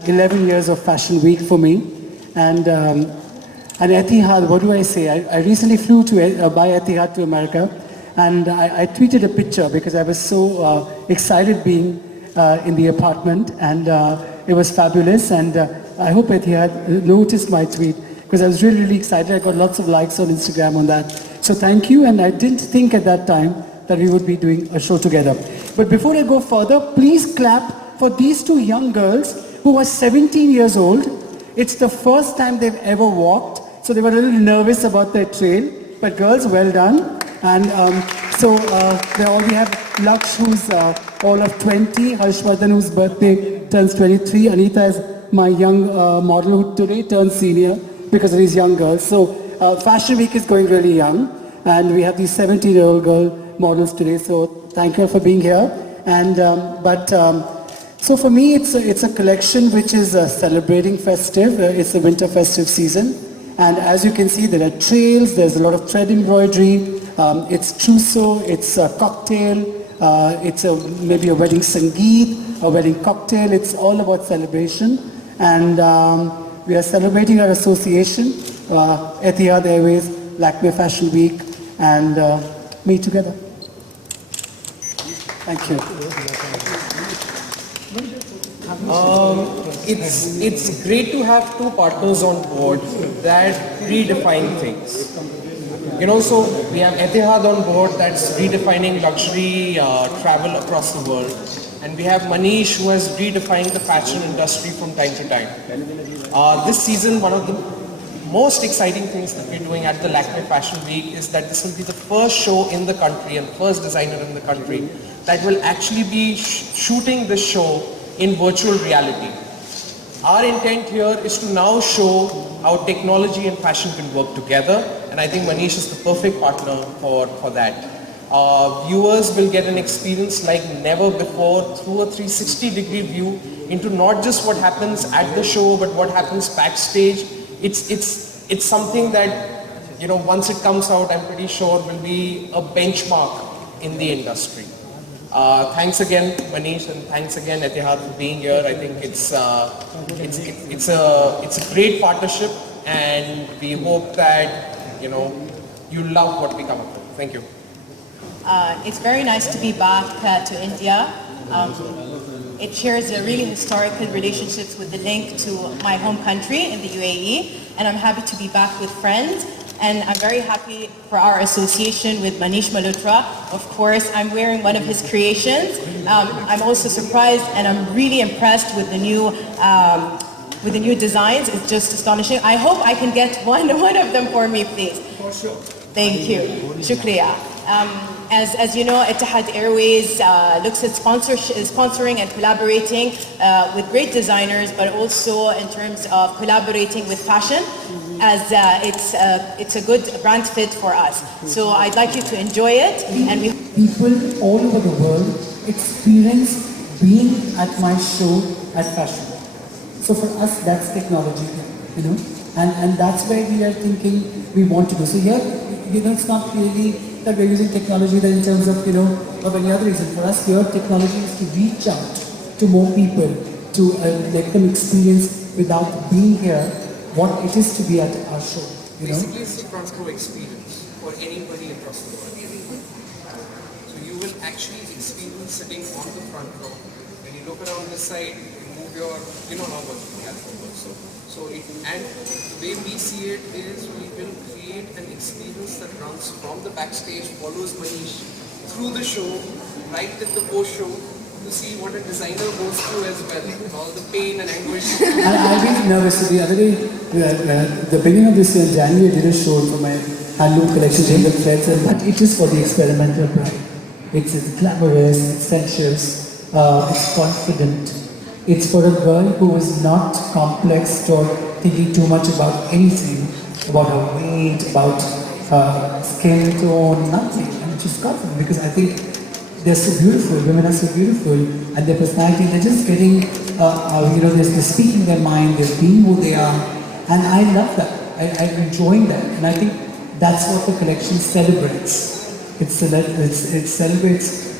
11 years of Fashion Week for me. And Etihad, what do I say? I recently flew by Etihad to America, and I tweeted a picture because I was so excited being in the apartment, and it was fabulous. And I hope Etihad noticed my tweet because I was really, really excited. I got lots of likes on Instagram on that. So thank you, and I didn't think at that time that we would be doing a show together. But before I go further, please clap for these two young girls who are 17 years old. It's the first time they've ever walked, so they were a little nervous about their trail. But girls, well done. And we have Laksh, who's all of 20, Harshvardhan, whose birthday turns 23, Anita is my young model who today turns senior because of these young girls. So Fashion Week is going really young, and we have these 17-year-old girl models today. So thank you for being here. And so for me, it's a collection which is celebrating festive. It's the winter festive season. And as you can see, there are trails, there's a lot of thread embroidery, it's trousseau, it's a cocktail, it's maybe a wedding sangeet, a wedding cocktail. It's all about celebration. And we are celebrating our association, Etihad Airways, Lakme Fashion Week, and me together. Thank you. It's great to have two partners on board that redefine things. So we have Etihad on board that's redefining luxury travel across the world. And we have Manish, who has redefined the fashion industry from time to time. This season, one of the most exciting things that we're doing at the Lakme Fashion Week is that this will be the first show in the country and first designer in the country that will actually be shooting the show in virtual reality. Our intent here is to now show how technology and fashion can work together, and I think Manish is the perfect partner for that. Viewers will get an experience like never before through a 360-degree view into not just what happens at the show, but what happens backstage. It's something that, once it comes out, I'm pretty sure will be a benchmark in the industry. Thanks again, Manish, and thanks again, Etihad, for being here. I think it's a great partnership, and we hope that you love what we come up with. Thank you. It's very nice to be back to India. It shares a really historical relationships with the link to my home country in the UAE, and I'm happy to be back with friends. And I'm very happy for our association with Manish Malhotra. Of course, I'm wearing one of his creations. I'm also surprised, and I'm really impressed with the new designs. It's just astonishing. I hope I can get one of them for me, please. For sure. Thank you. Shukriya. As you know, Etihad Airways looks at sponsoring and collaborating with great designers, but also in terms of collaborating with fashion, as it's a good brand fit for us. So I'd like you to enjoy it. And people all over the world experience being at my show at Fashion. So for us, that's technology, and that's where we are thinking we want to do. So here, it's not really that we're using technology in terms of, of any other reason. For us here, technology is to reach out to more people, to let them experience without being here what it is to be at our show. Basically, it's the front row experience for anybody across the world. So you will actually experience sitting on the front row. When you look around this side, you move your, how the platform works. And the way we see it is we will create an experience that runs from the backstage, follows Manish through the show, right till the post-show, to see what a designer goes through as well, all the pain and anguish. I've been nervous. The other day, the beginning of this year, January, I did a show for my handloom collection, Chamber Threads, but it is for the experimental bride. It's glamorous, it's sensuous, it's confident. It's for a girl who is not complexed or thinking too much about anything, about her weight, about her skin tone, nothing. And she's confident because I think they're so beautiful, women are so beautiful, and their personality, they're just getting, they're speaking their mind, they're being who they are, and I love that. I'm enjoying that, and I think that's what the collection celebrates. It celebrates